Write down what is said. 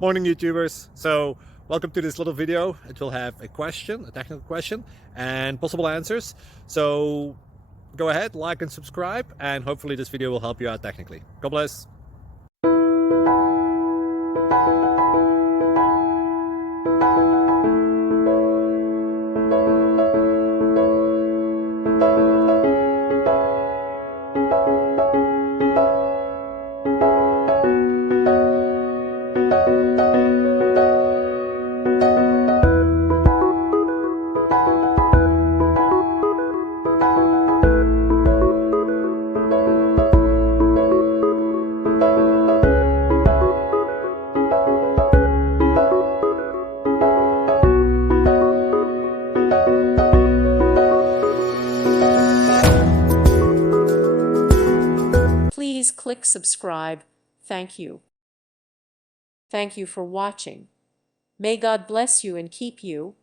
Morning, YouTubers. So welcome to this little video. It will have a question, a technical question, and possible answers. So go ahead, like and subscribe, and hopefully this video will help you out technically. God bless. Please click subscribe. Thank you. Thank you for watching. May God bless you and keep you.